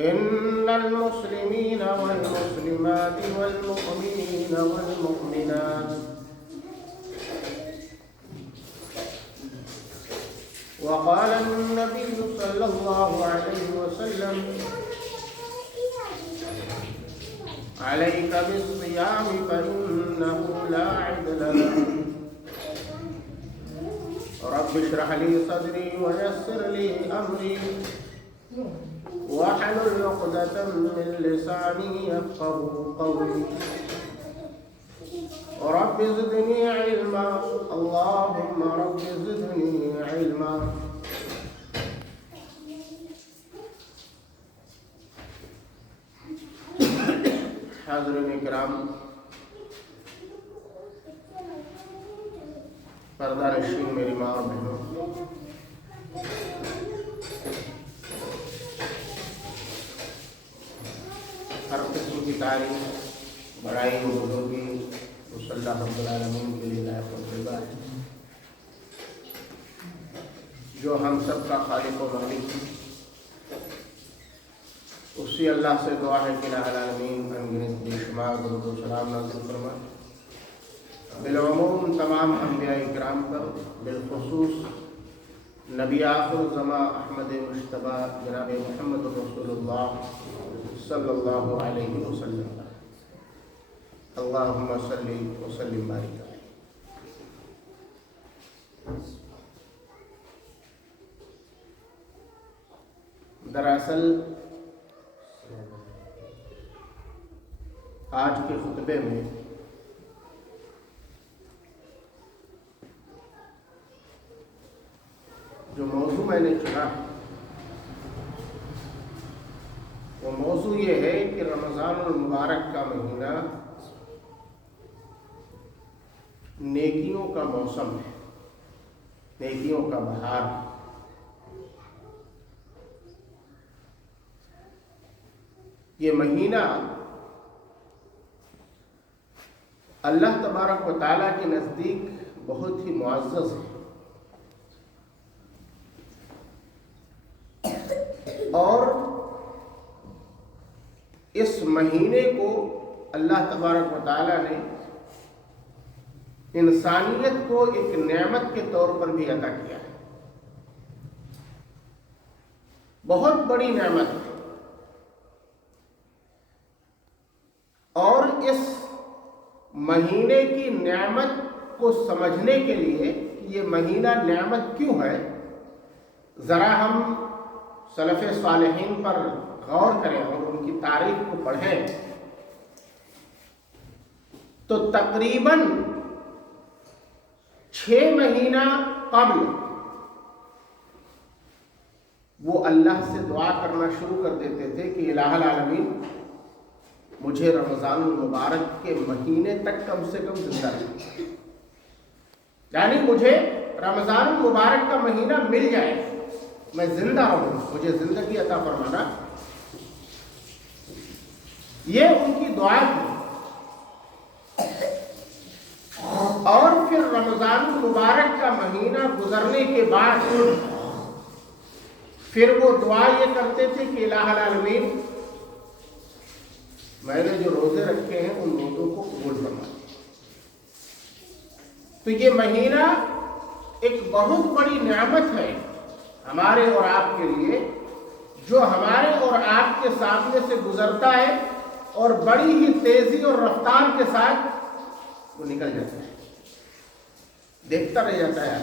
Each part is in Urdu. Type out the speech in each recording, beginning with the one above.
إن المسلمين والمسلمات والمؤمنين والمؤمنات وقال النبي صلى الله عليه وسلم عليك بالصيام فإنه لا عدل له رب اشرح لي صدري ويسر لي أمري واحلل عقدة من لساني يفقهوا قولي رب زدني علما اللهم رب زدني علما. حاضرین کرام، پردہ نشین میری ماں اور بہنوں، ہر قسم کی تعریف بڑائی و بزرگی اس اللہ رب العالمین کے لیے لائق و طیبہ ہے جو ہم سب کا خالق و مالک ہے. اسی اللہ سے دعا ہے کہ الہ العالمین انگنت بے شمار درود و سلام نازل فرمائے بالعموم تمام انبیاء کرام پر، بالخصوص نبی آخر زمان احمد مجتبی جناب محمد رسول اللہ صلی اللہ علیہ وسلم. اللہم صلی وسلم بارک علیہ. دراصل آج کے خطبے میں جو موضوع میں نے چنا وہ موضوع یہ ہے کہ رمضان المبارک کا مہینہ نیکیوں کا موسم ہے، نیکیوں کا بہار. یہ مہینہ اللہ تبارک و تعالیٰ کے نزدیک بہت ہی معزز ہے، اور اس مہینے کو اللہ تبارک و تعالیٰ نے انسانیت کو ایک نعمت کے طور پر بھی عطا کیا ہے. بہت بڑی نعمت ہے، اور اس مہینے کی نعمت کو سمجھنے کے لیے کہ یہ مہینہ نعمت کیوں ہے، ذرا ہم سلف صالحین پر غور کریں اور ان کی تاریخ کو پڑھیں تو تقریباً 6 مہینہ قبل وہ اللہ سے دعا کرنا شروع کر دیتے تھے کہ الہ العالمین مجھے رمضان المبارک کے مہینے تک کم سے کم زندہ رکھیں، یعنی مجھے رمضان المبارک کا مہینہ مل جائے، میں زندہ رہوں، مجھے زندگی عطا فرمانا. یہ ان کی دعا تھی. اور پھر رمضان المبارک کا مہینہ گزرنے کے بعد پھر وہ دعا یہ کرتے تھے کہ الہ العالمین میں نے جو روزے رکھے ہیں ان روزوں کو قبول فرما. تو یہ مہینہ ایک بہت بڑی نعمت ہے ہمارے اور آپ کے لیے، جو ہمارے اور آپ کے سامنے سے گزرتا ہے اور بڑی ہی تیزی اور رفتار کے ساتھ وہ نکل جاتا ہے، دیکھتا رہ جاتا ہے،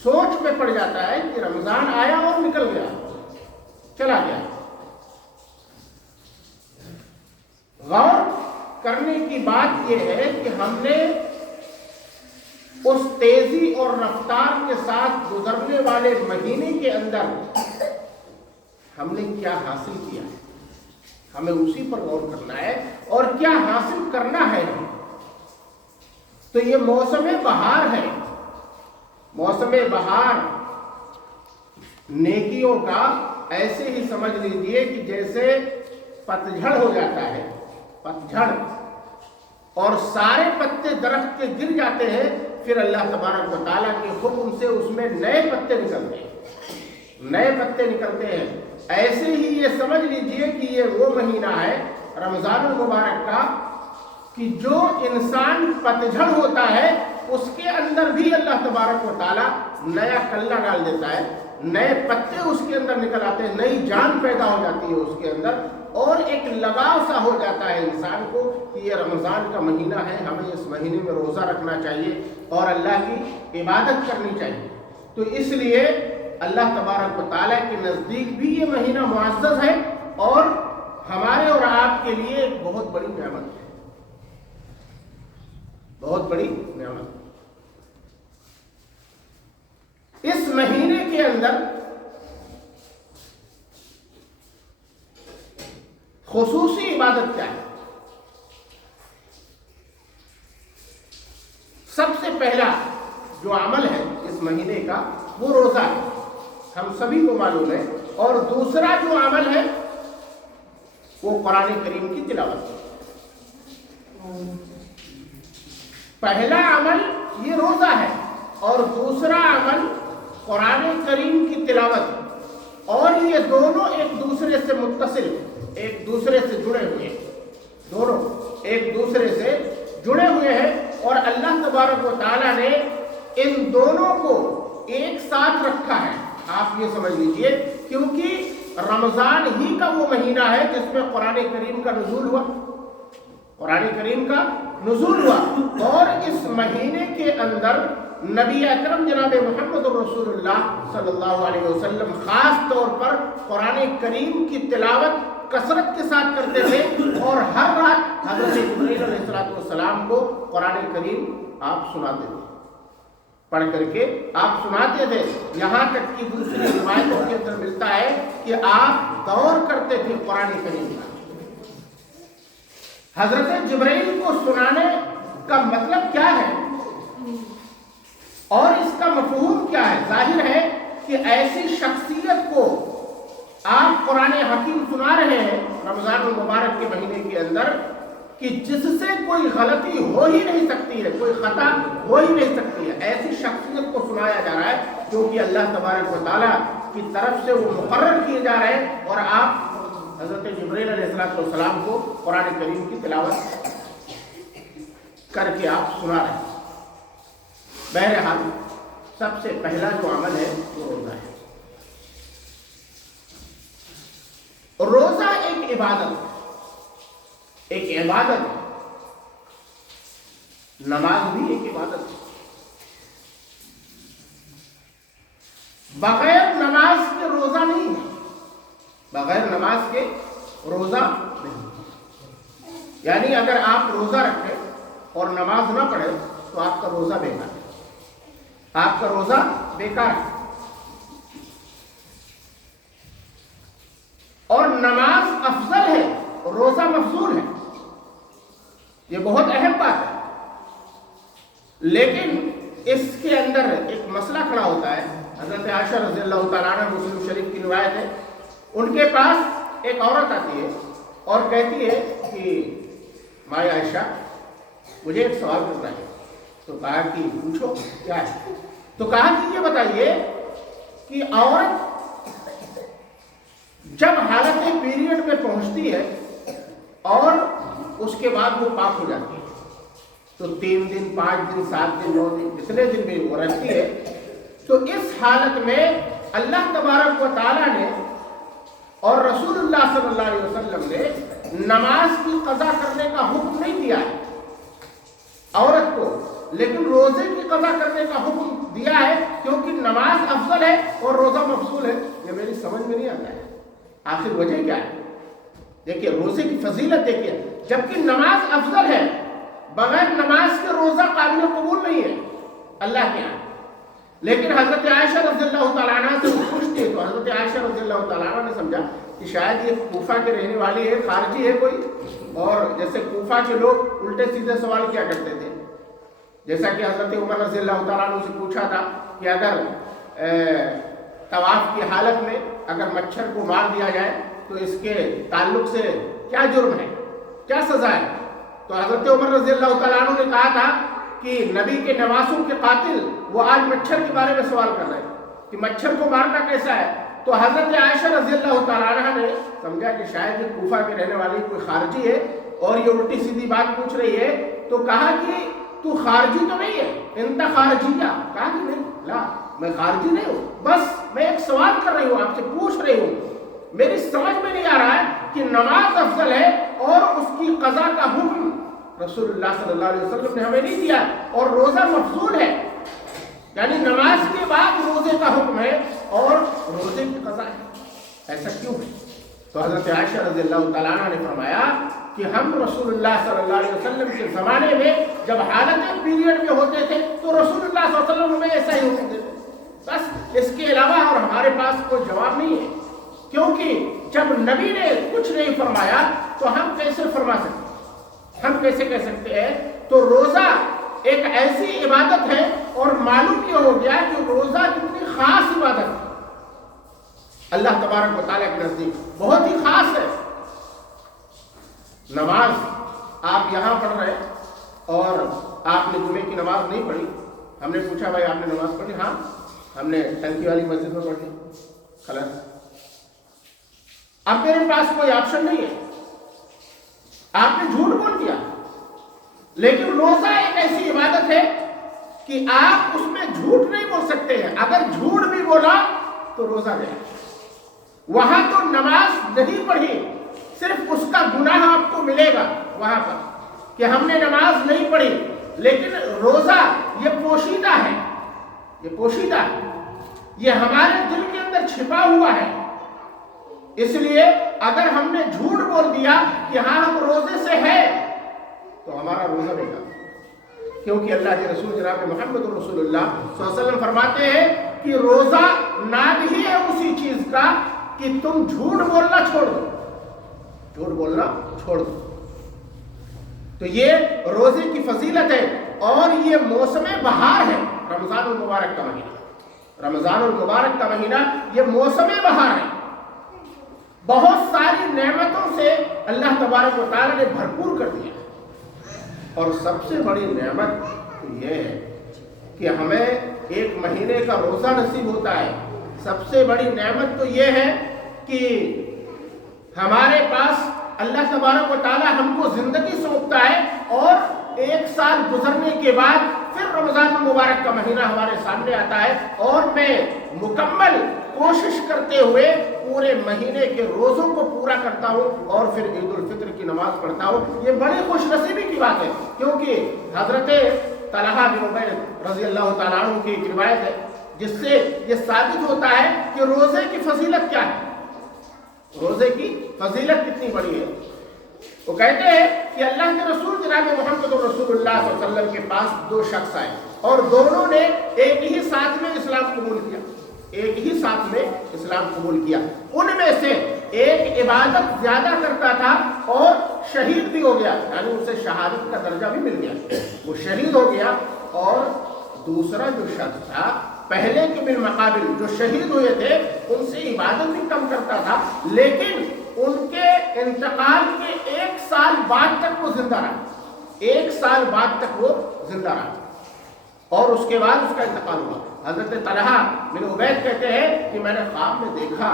سوچ میں پڑ جاتا ہے کہ رمضان آیا اور نکل گیا، چلا گیا. غور کرنے کی بات یہ ہے کہ ہم نے اس تیزی اور رفتار کے ساتھ گزرنے والے مہینے کے اندر ہم نے کیا حاصل کیا ہے، ہمیں اسی پر غور کرنا ہے اور کیا حاصل کرنا ہے. تو یہ موسم بہار ہے. موسم بہار نیکیوں کا ایسے ہی سمجھ لیجئے کہ جیسے پتجھڑ ہو جاتا ہے، پتجھڑ، اور سارے پتے درخت کے گر جاتے ہیں، پھر اللہ تبارک و تعالیٰ کے حکم سے اس میں نئے پتے نکلتے ہیں، نئے پتے نکلتے ہیں. ایسے ہی یہ سمجھ لیجئے کہ یہ وہ مہینہ ہے رمضان المبارک کا کہ جو انسان پتجھڑ ہوتا ہے اس کے اندر بھی اللہ تبارک و تعالیٰ نیا کلہ ڈال دیتا ہے، نئے پتے اس کے اندر نکل آتے ہیں، نئی جان پیدا ہو جاتی ہے اس کے اندر، اور ایک لگاؤ سا ہو جاتا ہے انسان کو کہ یہ رمضان کا مہینہ ہے، ہمیں اس مہینے میں روزہ رکھنا چاہیے اور اللہ کی عبادت کرنی چاہیے۔ تو اس لیے اللہ تبارک و تعالیٰ کے نزدیک بھی یہ مہینہ معزز ہے اور ہمارے اور آپ کے لیے ایک بہت بڑی نعمت ہے، بہت بڑی نعمت۔ اس مہینے کے اندر خصوصی عبادت کیا ہے؟ سب سے پہلا جو عمل ہے اس مہینے کا وہ روزہ ہے، ہم سبھی کو معلوم ہے، اور دوسرا جو عمل ہے وہ قرآن کریم کی تلاوت ہے۔ پہلا عمل یہ روزہ ہے اور دوسرا عمل قرآن کریم کی تلاوت ہے، اور یہ دونوں ایک دوسرے سے متصل، ایک دوسرے سے جڑے ہوئے ہیں، دونوں ایک دوسرے سے جڑے ہوئے ہیں، اور اللہ تبارک و تعالیٰ نے ان دونوں کو ایک ساتھ رکھا ہے۔ آپ یہ سمجھ لیجئے کیونکہ رمضان ہی کا وہ مہینہ ہے جس میں قرآن کریم کا نزول ہوا، قرآن کریم کا نزول ہوا، اور اس مہینے کے اندر نبی اکرم جناب محمد رسول اللہ صلی اللہ علیہ وسلم خاص طور پر قرآن کریم کی تلاوت کثرت کے ساتھ کرتے تھے، اور ہر رات حضرت جبرائیل علیہ السلام کو قرآن کریم آپ سناتے تھے، پڑھ کر کے آپ سناتے تھے، یہاں تک کہ دوسری روایتوں کے اندر ملتا ہے کہ آپ دور کرتے تھے قرآن کریم کا۔ حضرت جبرائیل کو سنانے کا مطلب کیا ہے اور اس کا مفہوم کیا ہے؟ ظاہر ہے کہ ایسی شخصیت کو آپ قرآن حکیم سنا رہے ہیں رمضان المبارک کے مہینے کے اندر کہ جس سے کوئی غلطی ہو ہی نہیں سکتی ہے، کوئی خطا ہو ہی نہیں سکتی ہے، ایسی شخصیت کو سنایا جا رہا ہے جو کہ اللہ تبارک و تعالیٰ کی طرف سے وہ مقرر کیے جا رہے ہیں، اور آپ حضرت جبرائیل علیہ السلام کو قرآن کریم کی تلاوت کر کے آپ سنا رہے ہیں۔ بہرحال سب سے پہلا جو عمل ہے وہ روزہ ہے۔ روزہ ایک عبادت ہے، ایک عبادت ہے، نماز بھی ایک عبادت ہے۔ بغیر نماز کے روزہ نہیں ہے، بغیر نماز کے روزہ نہیں، یعنی اگر آپ روزہ رکھیں اور نماز نہ پڑھیں تو آپ کا روزہ بیکار ہے، آپ کا روزہ بیکار ہے۔ اور نماز افضل ہے، روزہ مفضول ہے، یہ بہت اہم بات ہے۔ لیکن اس کے اندر ایک مسئلہ کھڑا ہوتا ہے۔ حضرت عائشہ رضی اللہ تعالیٰ عنہ، مسلم شریف کی روایت ہے، ان کے پاس ایک عورت آتی ہے اور کہتی ہے کہ ماں عائشہ مجھے ایک سوال کرنا ہے۔ تو کہا کہ پوچھو کیا ہے؟ تو کہا کہ یہ بتائیے کہ عورت جب حالت پیریڈ میں پہنچتی ہے اور اس کے بعد وہ پاک ہو جاتی ہے، تو 3 دن 5 دن 7 دن 9 دن جتنے دن بھی وہ رہتی ہے، تو اس حالت میں اللہ تبارک و تعالیٰ نے اور رسول اللہ صلی اللہ علیہ وسلم نے نماز کی قضا کرنے کا حکم نہیں دیا ہے عورت کو، لیکن روزے کی قضا کرنے کا حکم دیا ہے، کیونکہ نماز افضل ہے اور روزہ مفضول ہے۔ یہ میری سمجھ میں نہیں آتا ہے، آخر وجہ کیا ہے؟ دیکھیے روزے کی فضیلت دیکھیے، جبکہ نماز افضل ہے، بغیر نماز کے روزہ قابل قبول نہیں ہے اللہ کے یہاں۔ لیکن حضرت عائشہ رضی اللہ تعالیٰ عنہ سے پوچھتی ہے، تو حضرت عائشہ رضی اللہ تعالیٰ عنہ نے سمجھا کہ شاید یہ کوفہ کے رہنے والی ہے، خارجی ہے کوئی، اور جیسے کوفہ کے لوگ الٹے سیدھے سوال کیا کرتے تھے، جیسا کہ حضرت عمر رضی اللہ تعالیٰ عنہ سے پوچھا تھا کہ اگر طواف کی حالت میں اگر مچھر کو مار دیا جائے تو اس کے تعلق سے کیا جرم ہے، کیا سزا ہے؟ تو حضرت عمر رضی اللہ تعالیٰ عنہ نے کہا تھا کہ نبی کے نواسوں کے قاتل وہ آج مچھر کے بارے میں سوال کر رہے ہیں کہ مچھر کو مارنا کیسا ہے؟ تو حضرت عائشہ رضی اللہ تعالیٰ عنہ نے سمجھا کہ شاید یہ کوفہ کے رہنے والی کوئی خارجی ہے اور یہ الٹی سیدھی بات پوچھ رہی ہے، تو کہا کہ تو خارجی تو نہیں ہے، انت خارجیہ؟ کہا کہ نہیں، لا میں خارجی نہیں ہوں، بس میں ایک سوال کر رہی ہوں، آپ سے پوچھ رہی ہوں، میری سمجھ میں نہیں آ رہا ہے کہ نماز افضل ہے اور اس کی قضا کا حکم رسول اللہ صلی اللہ علیہ وسلم نے ہمیں نہیں دیا، اور روزہ مفضول ہے، یعنی نماز کے بعد روزے کا حکم ہے اور روزے کی قضا ہے، ایسا کیوں ہے؟ تو حضرت عائشہ رضی اللہ تعالیٰ عنہ نے فرمایا کہ ہم رسول اللہ صلی اللہ علیہ وسلم کے زمانے میں جب حالت پیریڈ میں ہوتے تھے تو رسول اللہ صلی اللہ علیہ وسلم ہمیں ایسا ہی حکم دیتے، بس اس کے علاوہ اور ہمارے پاس کوئی جواب نہیں ہے، کیونکہ جب نبی نے کچھ نہیں فرمایا تو ہم کیسے فرما سکتے ہیں؟ ہم کیسے کہہ سکتے ہیں؟ تو روزہ ایک ایسی عبادت ہے اور معلوم یہ ہو گیا کہ روزہ کتنی خاص عبادت ہے، اللہ تبارک و تعالیٰ کے نزدیک بہت ہی خاص ہے۔ نماز آپ یہاں پڑھ رہے اور آپ نے جمعے کی نماز نہیں پڑھی، ہم نے پوچھا بھائی آپ نے نماز پڑھی؟ ہاں ہم نے ٹنکی والی مسجد میں پڑھی، خلاص۔ اب میرے پاس کوئی آپشن نہیں ہے، آپ نے جھوٹ بول دیا، لیکن روزہ ایک ایسی عبادت ہے کہ آپ اس میں جھوٹ نہیں بول سکتے ہیں، اگر جھوٹ بھی بولا تو روزہ نہیں۔ وہاں تو نماز نہیں پڑھی، صرف اس کا گناہ آپ کو ملے گا وہاں پر کہ ہم نے نماز نہیں پڑھی، لیکن روزہ یہ پوشیدہ ہے، یہ پوشیدہ ہے، یہ ہمارے دل کے اندر چھپا ہوا ہے، اس لیے اگر ہم نے جھوٹ بول دیا کہ ہاں ہم روزے سے ہیں تو ہمارا روزہ بیکار، کیونکہ اللہ کے رسول جناب محمد رسول اللہ صلی اللہ علیہ وسلم فرماتے ہیں کہ روزہ نام ہی ہے اسی چیز کا کہ تم جھوٹ بولنا چھوڑ دو، جھوٹ بولنا چھوڑ دو۔ تو یہ روزے کی فضیلت ہے اور یہ موسم بہار ہے، رمضان المبارک کا مہینہ، رمضان المبارک کا مہینہ یہ موسم بہار ہے، بہت ساری نعمتوں سے اللہ تبارک و تعالیٰ نے بھرپور کر دیا، اور سب سے بڑی نعمت یہ ہے کہ ہمیں ایک مہینے کا روزہ نصیب ہوتا ہے۔ سب سے بڑی نعمت تو یہ ہے کہ ہمارے پاس اللہ تبارک و تعالیٰ ہم کو زندگی سونپتا ہے، اور ایک سال گزرنے کے بعد پھر رمضان المبارک کا مہینہ ہمارے سامنے آتا ہے، اور میں مکمل کوشش کرتے ہوئے پورے مہینے کے روزوں کو پورا کرتا ہوں اور پھر عید الفطر کی نماز پڑھتا ہوں۔ یہ بڑی خوش نصیبی کی بات ہے، کیونکہ حضرت طلحہ بن عبید رضی اللہ تعالیٰ عنہ کی ایک روایت ہے جس سے یہ ثابت ہوتا ہے کہ روزے کی فضیلت کیا ہے، روزے کی فضیلت کتنی بڑی ہے۔ وہ کہتے ہیں کہ اللہ کے رسول جناب محمد رسول اللہ صلی اللہ علیہ وسلم کے پاس دو شخص آئے اور دونوں نے ایک ہی ساتھ میں اسلام قبول کیا، ایک ہی ساتھ میں اسلام قبول کیا۔ ان میں سے ایک عبادت زیادہ کرتا تھا اور شہید بھی ہو گیا، یعنی اسے شہادت کا درجہ بھی مل گیا، وہ شہید ہو گیا، اور دوسرا جو شخص تھا پہلے کے بالمقابل جو شہید ہوئے تھے ان سے عبادت بھی کم کرتا تھا، لیکن ان کے انتقال کے ایک سال بعد تک وہ زندہ رہا، ایک سال بعد تک وہ زندہ رہا، اور اس کے بعد اس کا انتقال ہوا۔ حضرت طلحہ بن عبید کہتے ہیں کہ میں نے خواب میں دیکھا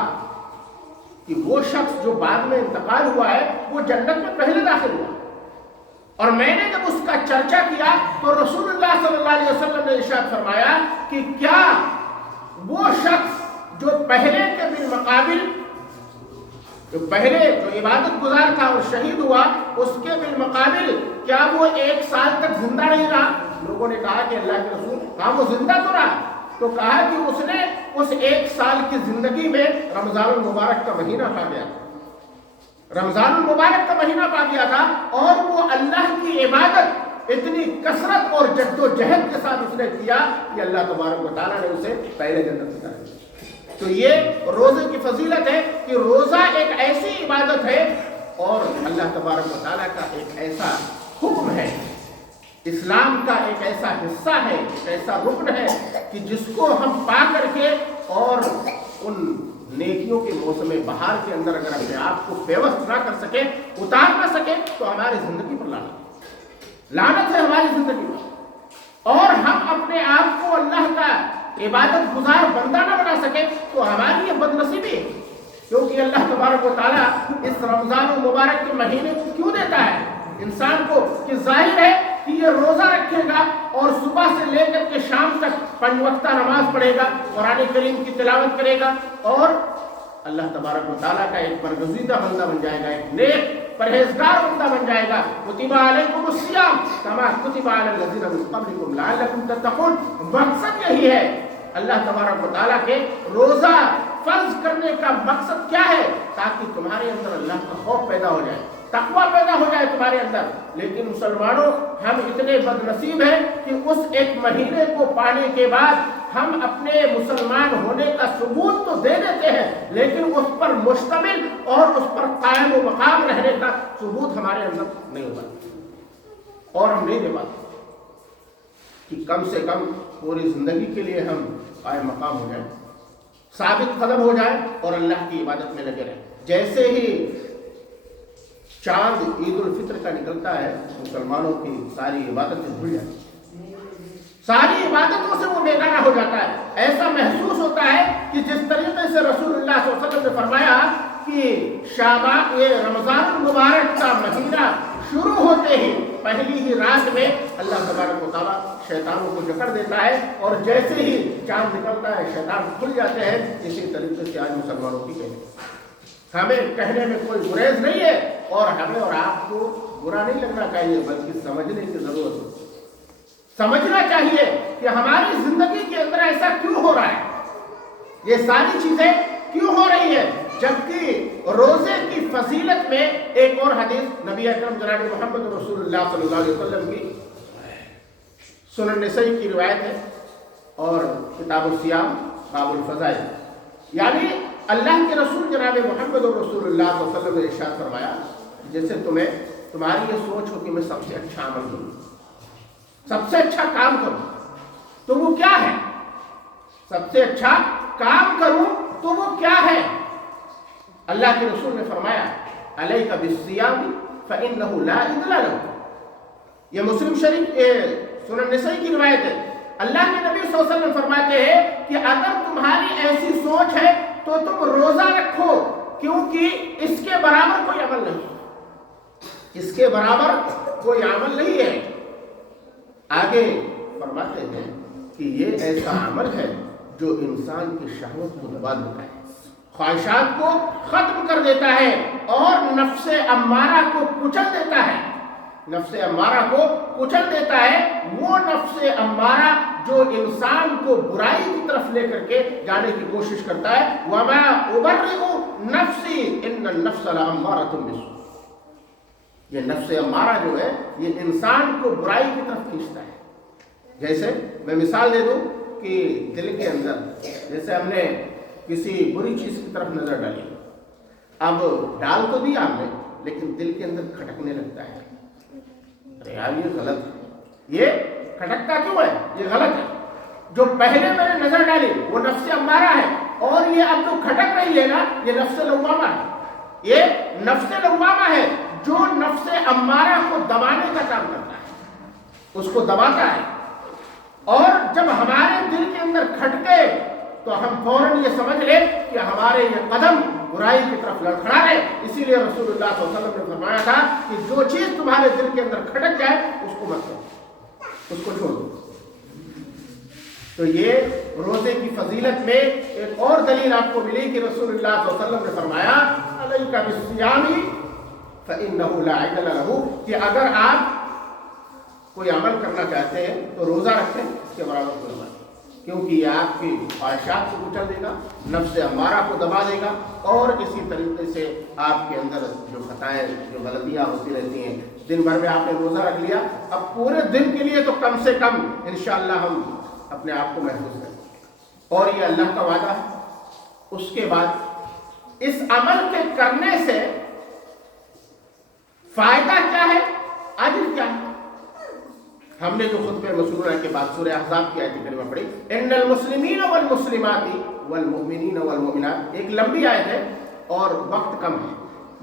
کہ وہ شخص جو بعد میں انتقال ہوا ہے وہ جنت میں پہلے داخل ہوا، اور میں نے جب اس کا چرچا کیا تو رسول اللہ صلی اللہ علیہ وسلم نے ارشاد فرمایا کہ کیا وہ شخص جو پہلے کے بالمقابل جو عبادت گزار تھا اور شہید ہوا اس کے بالمقابل کیا وہ ایک سال تک زندہ نہیں رہا؟ لوگوں نے کہا کہ اللہ کے رسول، ہاں وہ زندہ تو رہا، تو کہا کہ اس نے اس ایک سال کی زندگی میں رمضان المبارک کا مہینہ پا گیا، رمضان المبارک کا مہینہ پا گیا تھا، اور وہ اللہ کی عبادت اتنی کثرت اور جد و جہد کے ساتھ اس نے کیا کہ اللہ تبارک و تعالیٰ نے اسے پہلے جنت دیا۔ تو یہ روزے کی فضیلت ہے کہ روزہ ایک ایسی عبادت ہے اور اللہ تبارک و تعالیٰ کا ایک ایسا حکم ہے، اسلام کا ایک ایسا حصہ ہے، ایک ایسا رکن ہے کہ جس کو ہم پا کر کے اور ان نیکیوں کے موسم بہار کے اندر اگر اپنے آپ کو پیوست نہ کر سکے، اتار نہ سکے، تو ہماری زندگی پر لعنت ہے ہماری زندگی میں، اور ہم اپنے آپ کو اللہ کا عبادت گزار بندہ نہ بنا سکے تو ہماری یہ بدنصیبی ہے، کیونکہ اللہ تبارک و تعالیٰ اس رمضان المبارک کے مہینے کو کیوں دیتا ہے انسان کو، کہ ظاہر ہے کہ یہ روزہ رکھے گا اور صبح سے لے کر کے شام تک 5 وقتہ نماز پڑھے گا، قرآن کریم کی تلاوت کرے گا اور اللہ تبارک و تعالیٰ کا ایک برگزیدہ بندہ بن جائے گا، ایک نیک پرہیزگار بندہ بن جائے گا۔ کتب علیکم الصیام کما کتب علی الذین من قبلکم لعلکم تتقون، مقصد یہی ہے اللہ تبارک و تعالیٰ کے روزہ فرض کرنے کا مقصد کیا ہے؟ تاکہ تمہارے اندر اللہ کا خوف پیدا ہو جائے، تقوی پیدا ہو جائے تمہارے اندر۔ لیکن مسلمانوں ہم اتنے بد نصیب ہیں کہ اس ایک مہینے کو پانے کے بعد ہم اپنے مسلمان ہونے کا ثبوت تو دے دیتے ہیں، لیکن اس پر مشتمل اور اس پر قائم و مقام رہنے کا ثبوت ہمارے اندر نہیں ہوتا، اور ہم نہیں دے پاتے کہ کم سے کم پوری زندگی کے لیے ہم قائم مقام ہو جائیں، ثابت قدم ہو جائیں اور اللہ کی عبادت میں لگے رہیں۔ جیسے ہی چاند عید الفطر کا نکلتا ہے مسلمانوں کی ساری عبادتیں بھول جاتی ہیں، ساری عبادتوں سے وہ بیگانہ ہو جاتا ہے۔ ایسا محسوس ہوتا ہے کہ جس طریقے سے رسول اللہ صلی اللہ علیہ وسلم نے فرمایا کہ شعبان یہ رمضان المبارک کا مہینہ شروع ہوتے ہی پہلی ہی رات میں اللہ تبارک و تعالیٰ شیطانوں کو جکڑ دیتا ہے، اور جیسے ہی چاند نکلتا ہے شیطان کھل جاتے ہیں۔ اسی طریقے سے آج مسلمانوں کی کہنے ہمیں کہنے میں کوئی گریز نہیں ہے، اور ہمیں اور آپ کو برا نہیں لگنا چاہیے بلکہ سمجھنے کی ضرورت ہے، سمجھنا چاہیے کہ ہماری زندگی کے اندر ایسا کیوں ہو رہا ہے، یہ ساری چیزیں کیوں ہو رہی ہیں، جبکہ روزے کی فضیلت میں ایک اور حدیث نبی اکرم جناب محمد رسول اللہ صلی اللہ علیہ وسلم کی سنن نسائی کی روایت ہے، اور کتاب الصیام باب الفضائل، یعنی اللہ کے رسول جناب محمد رسول اللہ صلی اللہ علیہ وسلم نے ارشاد فرمایا جیسے تمہاری یہ سوچ ہو کہ میں سب سے اچھا عمل کروں، سب سے اچھا کام کروں، تو وہ کیا ہے؟ سب سے اچھا کام کروں تو وہ کیا ہے؟ اللہ کے رسول نے فرمایا علیک بالصیام فإنہ لا عدل لہ۔ یہ مسلم شریف سنن نسائی کی روایت ہے۔ اللہ کے نبی صلی اللہ علیہ وسلم فرماتے ہیں کہ اگر تمہاری ایسی سوچ ہے تو تم روزہ رکھو، کیونکہ اس کے برابر کوئی عمل نہیں، اس کے برابر کوئی عمل نہیں ہے۔ آگے فرماتے ہیں کہ یہ ایسا عمل ہے جو انسان کی شہوت کو دبا دیتا ہے، خواہشات کو ختم کر دیتا ہے اور نفس امارہ کو کچل دیتا ہے، نفس امارہ کو کچل دیتا ہے، وہ نفس امارہ جو انسان کو برائی کی طرف لے کر کے جانے کی کوشش کرتا ہے۔ وَمَا أُبَرِّئُ نَفْسِي إِنَّ النَّفْسَ لَأَمَّارَةٌ بِالسُّوءِ، یہ نفس امارہ جو ہے یہ انسان کو برائی کی طرف کھینچتا ہے۔ جیسے میں مثال دے دوں کہ دل کے اندر جیسے ہم نے کسی بری چیز کی طرف نظر ڈالی، اب ڈال تو دیا ہم نے لیکن دل کے اندر کھٹکنے لگتا ہے، ارے یار یہ غلط ہے، یہ کھٹکتا کیوں ہے، یہ غلط ہے۔ جو پہلے میں نے نظر ڈالی وہ نفس امارہ ہے، اور یہ اب جو کھٹک رہی ہے نا یہ نفس لوامہ ہے، یہ نفس لوامہ ہے جو نفس امارہ کو دبانے کا کام کرتا ہے، اس کو دباتا ہے۔ اور جب ہمارے دل کے اندر کھٹکے تو ہم فوراً یہ سمجھ لیں کہ ہمارے یہ قدم برائی کی طرف لڑکھڑا رہے۔ اسی لیے رسول اللہ صلی اللہ علیہ وسلم نے فرمایا تھا کہ جو چیز تمہارے دل کے اندر کھٹک جائے اس کو مت کرو، اس کو چھوڑ دو۔ تو یہ روزے کی فضیلت میں ایک اور دلیل آپ کو ملی کہ رسول اللہ صلی اللہ علیہ وسلم نے فرمایا علیک بالصیام فإنہ لا عدل لہ، کہ اگر آپ کوئی عمل کرنا چاہتے ہیں تو روزہ رکھیں، اس کے برابر کوئی عمل، کیونکہ یہ آپ کی خواہشات کو کچل دے گا، نفس امارہ کو دبا دے گا، اور اسی طریقے سے آپ کے اندر جو خطائیں جو غلطیاں ہوتی رہتی ہیں، دن بھر میں آپ نے روزہ رکھ لیا، اب پورے دن کے لیے تو کم سے کم انشاءاللہ ہم اپنے آپ کو محفوظ کریں، اور یہ اللہ کا وعدہ ہے۔ اس کے بعد اس عمل کے کرنے سے فائدہ کیا ہے، اجر کیا ہے؟ ہم نے جو خطبہ مسنونہ کے بعد سورہ احزاب کی آیت کریمہ پڑھی، ان المسلمین والمسلمات والمؤمنین والمؤمنات، ایک لمبی آیت ہے اور وقت کم ہے،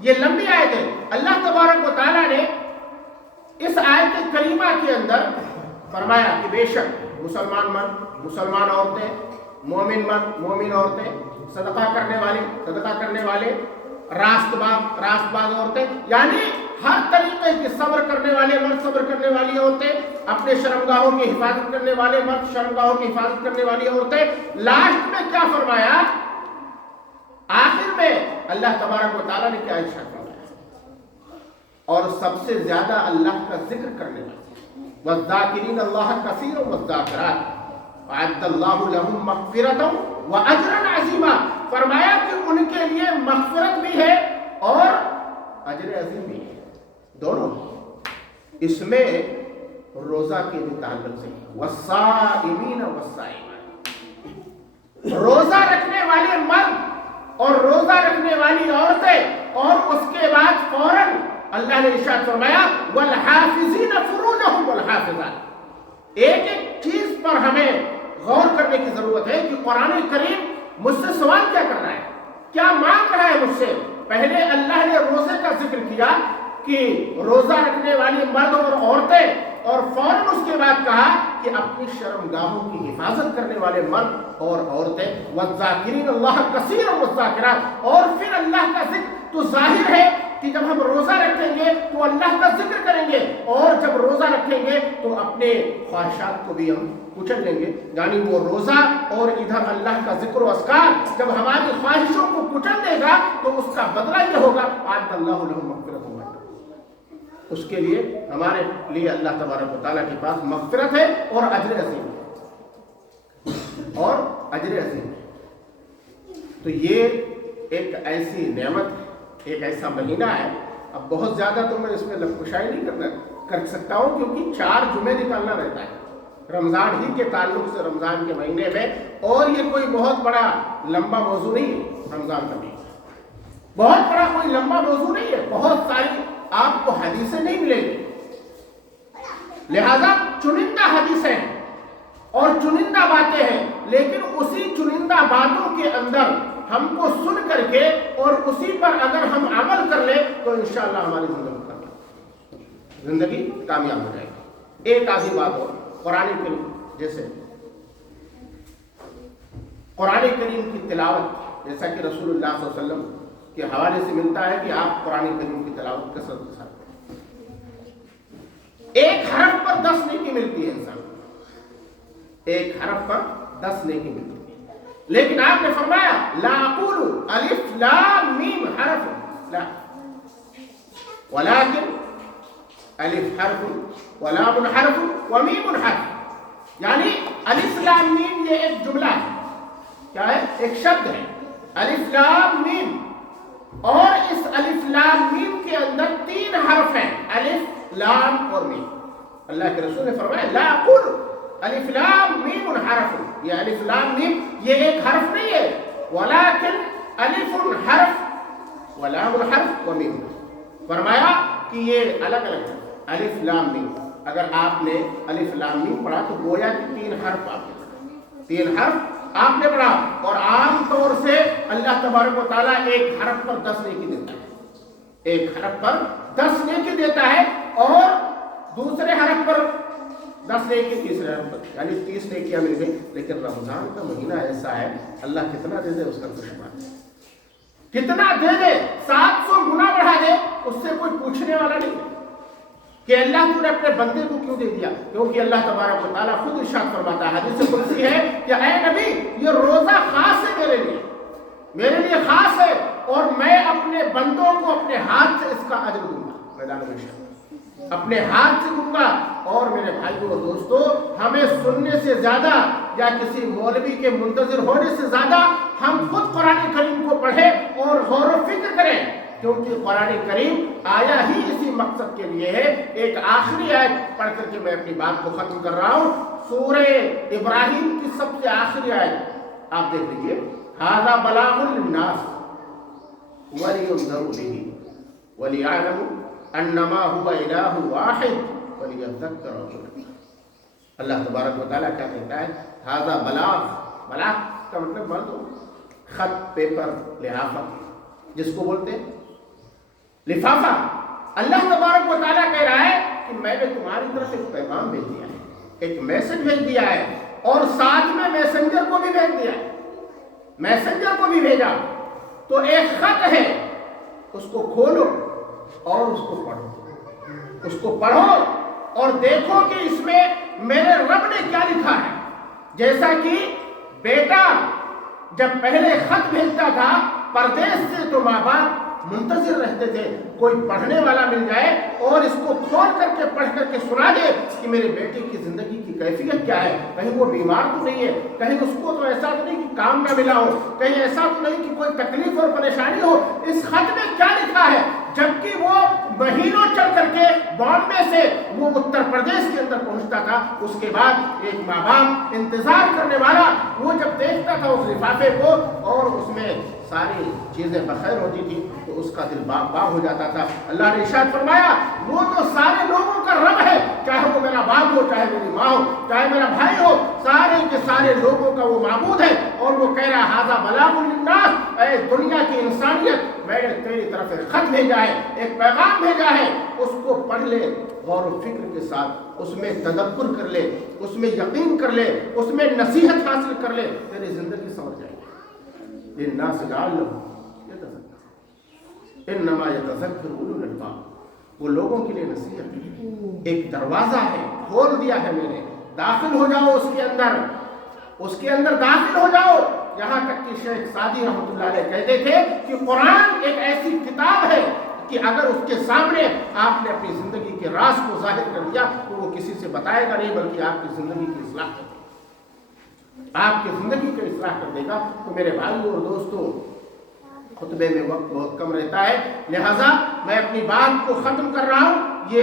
یہ لمبی آیت ہے۔ اللہ تبارک و تعالیٰ نے اس آیت کریمہ کے اندر فرمایا کہ بے شک مسلمان مرد مسلمان عورتیں، مومن مرد مومن عورتیں، صدقہ کرنے والے، راست باز عورتیں، یعنی ہر طریقے کے صبر کرنے والے مرد، صبر کرنے والی عورتیں، اپنے شرمگاہوں کی حفاظت کرنے والے مرد، شرمگاہوں کی حفاظت کرنے والی عورتیں۔ لاسٹ میں کیا فرمایا؟ آخر میں اللہ تبارک و تعالیٰ نے کیا ارشاد فرمایا؟ اور سب سے زیادہ اللہ کا ذکر کرنے والے، والذاکرین اللہ کثیر والذاکرات اعد اللہ لہم مغفرۃ واجرا عظیما۔ فرمایا کہ ان کے لیے مغفرت بھی ہے اور اجر عظیم بھی ہے، دونوں۔ اس میں روزہ کے بھی تعلق سے والصائمین والصائمات، روزہ رکھنے والے مرد اور روزہ رکھنے والی عورتیں، اور اس کے بعد فوراً اللہ نے ارشاد فرمایا والحافظین فروجہم والحافظات۔ ایک ایک چیز پر ہمیں غور کرنے کی ضرورت ہے کہ قرآن کریم مجھ سے سوال کیا کر رہا ہے، کیا مانگ رہا ہے مجھ سے۔ پہلے اللہ نے روزے کا ذکر کیا کہ روزہ رکھنے والی مرد اور عورتیں، اور فوراً اس کے بعد کہا کہ اپنی شرمگاہوں کی حفاظت کرنے والے مرد اور عورتیں، والذاکرین اللہ کثیر والذاکرات۔ اور پھر اللہ کا ذکر تو ظاہر ہے کہ جب ہم روزہ رکھیں گے تو اللہ کا ذکر کریں گے، اور جب روزہ رکھیں گے تو اپنے خواہشات کو بھی ہم کچل لیں گے، یعنی وہ روزہ اور ادھر اللہ کا ذکر و اذکار جب ہماری خواہشوں کو کچل دے گا تو اس کا بدلہ یہ ہوگا اعد اللہ لہم مغفرۃ، اس کے لیے ہمارے لیے اللہ تبارک و تعالیٰ کے پاس مغفرت ہے اور اجر عظیم ہے۔ تو یہ ایک ایسی نعمت، ایک ایسا مہینہ ہے۔ اب بہت زیادہ تو میں اس میں لفظ نہیں کر سکتا ہوں، کیونکہ 4 جمعے نکالنا رہتا ہے رمضان ہی کے تعلق سے، رمضان کے مہینے میں، اور یہ کوئی بہت بڑا لمبا موضوع نہیں ہے۔ رمضان کا مہینہ بہت بڑا کوئی لمبا موضوع نہیں ہے، بہت ساری آپ کو حدیثیں نہیں ملیں گی، لہذا چنندہ حدیثیں اور چنندہ باتیں ہیں، لیکن اسی چنندہ باتوں کے اندر ہم کو سن کر کے اور اسی پر اگر ہم عمل کر لیں تو انشاءاللہ ہماری زندگی کامیاب ہو جائے گی۔ ایک آدھی بات اور، قرآن کریم، جیسے قرآن کریم کی تلاوت، جیسا کہ رسول اللہ صلی اللہ علیہ وسلم کے حوالے سے ملتا ہے کہ آپ قرآن کریم کی تلاوت کثرت کے ساتھ کریں، ایک حرف پر 10 نیکی ملتی ہے انسان کو، ایک حرف پر 10 نیکی ملتی ہے۔ لیکن آپ نے فرمایا لا اقول الف لام میم حرف، لا، ولكن الف حرف ولام حرف ومیم حرف، یعنی الف لام میم یہ ایک جملہ ہے، کیا ہے؟ ایک شبد ہے، الف لام میم، اور اس الف لام میم کے اندر 3 حرف ہیں، الف لام اور میم۔ اللہ کے رسول نے فرمایا لا اقول الف لام میم حرف، یہ الف لام میم یہ ایک حرف نہیں ہے، ولكن الف حرف ولام حرف ومیم، فرمایا کہ یہ الگ الگ ہے، الف لام میم۔ اگر آپ نے الف لام میم پڑھا تو گویا کہ 3 حرف آپ نے پڑھا، 3 حرف آپ نے پڑھا، اور عام طور سے اللہ تبارک و تعالیٰ ایک حرف پر 10 نیکی دیتا ہے، ایک حرف پر 10 نیکی دیتا ہے، اور دوسرے حرف پر 10 نیکی، تیسرے حرف پر، یعنی 30 نیکیاں مل گئی۔ لیکن رمضان کا مہینہ ایسا ہے، اللہ کتنا دے دے اس کا کچھ شمار ہے، کتنا دے دے، 700 گنا بڑھا دے، اس سے کوئی پوچھنے والا نہیں ہے کہ اللہ تو نے اپنے بندے کو کیوں دے دیا، کیونکہ اللہ تبارک و تعالیٰ خود ارشاد فرماتا ہے، حدیث قدسی ہے کہ اے نبی یہ روزہ خاص ہے میرے لیے خاص ہے، اور میں اپنے بندوں کو اپنے ہاتھ سے اس کا اجر دوں گا، میدان محشر اپنے ہاتھ سے دوں گا۔ اور میرے بھائیوں اور دوستو، ہمیں سننے سے زیادہ یا کسی مولوی کے منتظر ہونے سے زیادہ ہم خود قرآن کریم کو پڑھیں اور غور و فکر کریں، کیونکہ قرآن کریم آیا ہی اسی مقصد کے لیے ہے۔ ایک آخری آیت پڑھ کر کے میں اپنی بات کو ختم کر رہا ہوں، سورہ ابراہیم کی سب سے آخری آیت آپ دیکھ لیجئے، ھذا بلاغ للناس وَلِيُنذَرُوا بِهِ وَلِيَعْلَمُوا انما هو الہ واحد ولیذکر اولو الالباب۔ اللہ تبارک و تعالیٰ کیا کہتا ہے؟ ھذا بلاغ، بلاغ کا مطلب مان دو خط، پیپر، لحافہ جس کو بولتے ہیں لفافہ۔ اللہ تبارک و تعالیٰ کہہ رہا ہے کہ میں نے تمہاری طرف ایک پیغام بھیج دیا ہے، ایک میسج بھیج دیا ہے اور ساتھ میں میسنجر کو بھی بھیج دیا ہے، میسنجر کو بھی بھیجا۔ تو ایک خط ہے، اس کو کھولو اور اس کو پڑھو، اس کو پڑھو اور دیکھو کہ اس میں میرے رب نے کیا لکھا ہے۔ جیسا کہ بیٹا جب پہلے خط بھیجتا تھا پردیس سے تو ماں باپ منتظر رہتے تھے کوئی پڑھنے والا مل جائے اور اس کو کھول کر کے پڑھ کر کے سنا دے کہ میرے بیٹے کی زندگی کی کیفیت کیا ہے، کہیں وہ بیمار تو نہیں ہے، کہیں اس کو تو ایسا تو نہیں کہ کام نہ ملا ہو، کہیں ایسا تو نہیں کہ کوئی تکلیف اور پریشانی ہو، اس خط میں کیا لکھا ہے۔ جبکہ وہ مہینوں چل کر کے بامبے سے وہ اتر پردیش کے اندر پہنچتا تھا، اس کے بعد ایک ماں باپ انتظار کرنے والا وہ جب دیکھتا تھا اس لفافے کو اور اس میں ساری چیزیں بخیر ہوتی تھی تو اس کا دل باغ باغ ہو جاتا تھا۔ اللہ نے ارشاد فرمایا وہ تو سارے لوگوں کا رب ہے، چاہے وہ میرا باپ ہو، چاہے میری ماں ہو، چاہے میرا بھائی ہو، سارے کے سارے لوگوں کا وہ معبود ہے۔ اور وہ کہہ رہا ھذا بلاغ للناس، اے دنیا کی انسانیت، میں نے تیری طرف ایک خط بھیجا ہے، ایک پیغام بھیجا ہے، اس کو پڑھ لے غور و فکر کے ساتھ، اس میں تدبر کر لے، اس میں یقین کر لے، اس میں نصیحت حاصل کر لے، تیری زندگی سمجھ جائے گی۔ للناس لعلهم يتذكرون انما يتذكر اولو الالباب، وہ لوگوں کے لیے نصیحت ہے، ایک دروازہ ہے، کھول دیا ہے میں نے، داخل ہو جاؤ اس کے اندر، اس کے اندر داخل ہو جاؤ۔ یہاں تک کہ شیخ سعدی رحمۃ اللہ علیہ کہتے تھے کہ قرآن ایک ایسی کتاب ہے کہ اگر اس کے سامنے آپ نے اپنی زندگی کے راز کو ظاہر کر دیا تو وہ کسی سے بتائے گا نہیں، بلکہ آپ کی زندگی کی اصلاح کر دے گا، آپ کی زندگی کی اصلاح کر دے گا۔ تو میرے بھائی اور دوستو، خطبے میں وقت بہت کم رہتا ہے، لہذا میں اپنی بات کو ختم کر رہا ہوں۔ یہ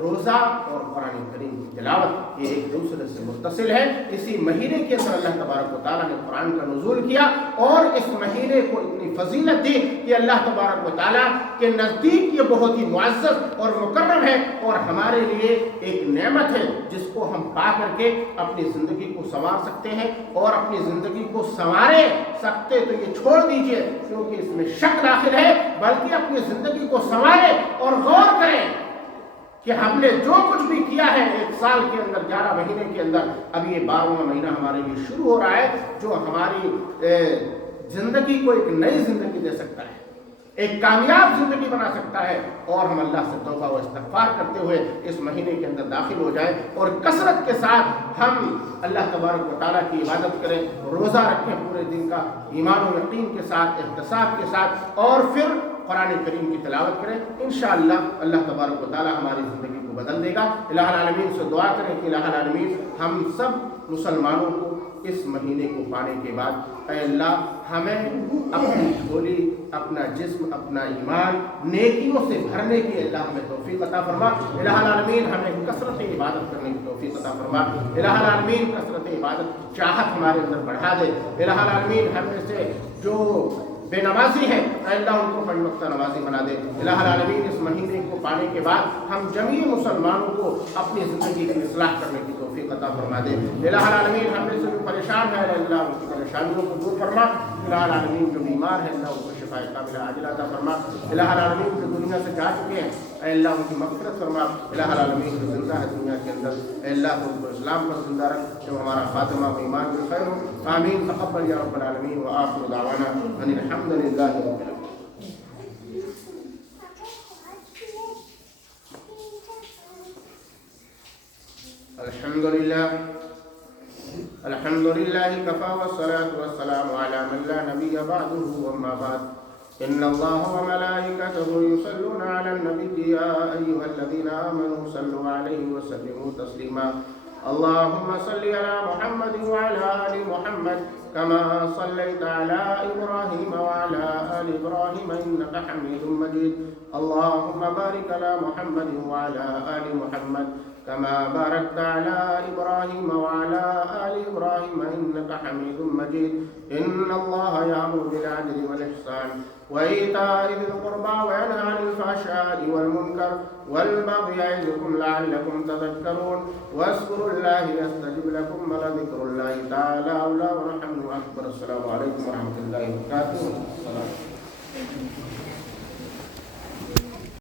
روزہ اور قرآن کریم کی تلاوت یہ ایک دوسرے سے متصل ہے۔ اسی مہینے کے اندر اللہ تبارک و تعالیٰ نے قرآن کا نزول کیا اور اس مہینے کو اتنی فضیلت دی کہ اللہ تبارک و تعالیٰ کے نزدیک یہ بہت ہی معزز اور مکرم ہے اور ہمارے لیے ایک نعمت ہے جس کو ہم پا کر کے اپنی زندگی کو سنوار سکتے ہیں، اور اپنی زندگی کو سنوارے سکتے تو یہ چھوڑ دیجئے کیونکہ اس میں شک داخل ہے، بلکہ اپنی زندگی کو سنوارے اور غور کریں کہ ہم نے جو کچھ بھی کیا ہے ایک سال کے اندر 11 مہینے کے اندر، اب یہ 12واں مہینہ ہمارے لیے شروع ہو رہا ہے جو ہماری زندگی کو ایک نئی زندگی دے سکتا ہے، ایک کامیاب زندگی بنا سکتا ہے، اور ہم اللہ سے توبہ و استغفار کرتے ہوئے اس مہینے کے اندر داخل ہو جائیں اور کثرت کے ساتھ ہم اللہ تبارک و تعالیٰ کی عبادت کریں، روزہ رکھیں پورے دن کا ایمان و یقین کے ساتھ، احتساب کے ساتھ، اور پھر قرآن کریم کی تلاوت کریں۔ انشاءاللہ اللہ تبارک و تعالیٰ ہماری زندگی کو بدل دے گا۔ الہ العالمین سے دعا کریں کہ الہ العالمین ہم سب مسلمانوں کو اس مہینے کو پانے کے بعد اے اللہ ہمیں اپنی جھولی، اپنا جسم، اپنا ایمان نیکیوں سے بھرنے کی اللہ ہمیں توفیق عطا فرما۔ الہ العالمین ہمیں کثرت عبادت کرنے کی توفیق عطا فرما۔ الہ العالمین کثرت عبادت کی چاہت ہمارے اندر بڑھا دے۔ الہ العالمین ہم میں سے جو بے نمازی ہیں اے اللہ ان کو پنج وقتہ نمازی بنا دے۔ الہ العالمین اس مہینے کو پانے کے بعد ہم جمیع مسلمانوں کو اپنی زندگی کی اصلاح کرنے کی توفیق عطا فرما دے۔ الہ العالمین ہم میں سے جو پریشان ہے اللہ ان کی پریشانیوں کو دور فرما۔ الہ العالمین جو بیمار ہے اللہ ان کو شفاء کاملہ عاجلہ عطا فرما۔ الہ العالمین جو دنیا سے جا چکے ہیں اے اللہ ان کی مغفرت فرما۔ الہ العالمین جو زندہ ہے دنیا کے اندر اے اللہ ان کو اسلام پر زندہ رکھ، جو ہمارا خاتمہ و ایمان بالخیر ہو۔ آمین تقبل یا رب العالمین وآخر دعوانا ان الحمد للہ رب العالمین۔ الحمد للہ کفا والصلاة والسلام علی من لا نبی بعده وما بعد ان اللہ وملائکته یصلون علی النبی یا ایها الذین آمنوا صلوا علیہ وسلموا تسلیما۔ اللهم صل على محمد وعلى آل محمد كما صليت على إبراهيم وعلى آل إبراهيم إنك حميد مجيد۔ اللهم بارك على محمد وعلى آل محمد كما باركت على إبراهيم وعلى آل إبراهيم إنك حميد مجيد۔ إن الله يأمر بالعدل والإحسان وإيتاء ذي القربى وينهى عن الفحشاء والمنكر والبغي يعظكم لعلكم تذكرون۔ واذكروا الله يستجب لكم ولذكر الله تعالى أولى ونحن أكبر۔ السلام عليكم ورحمة الله وبركاته۔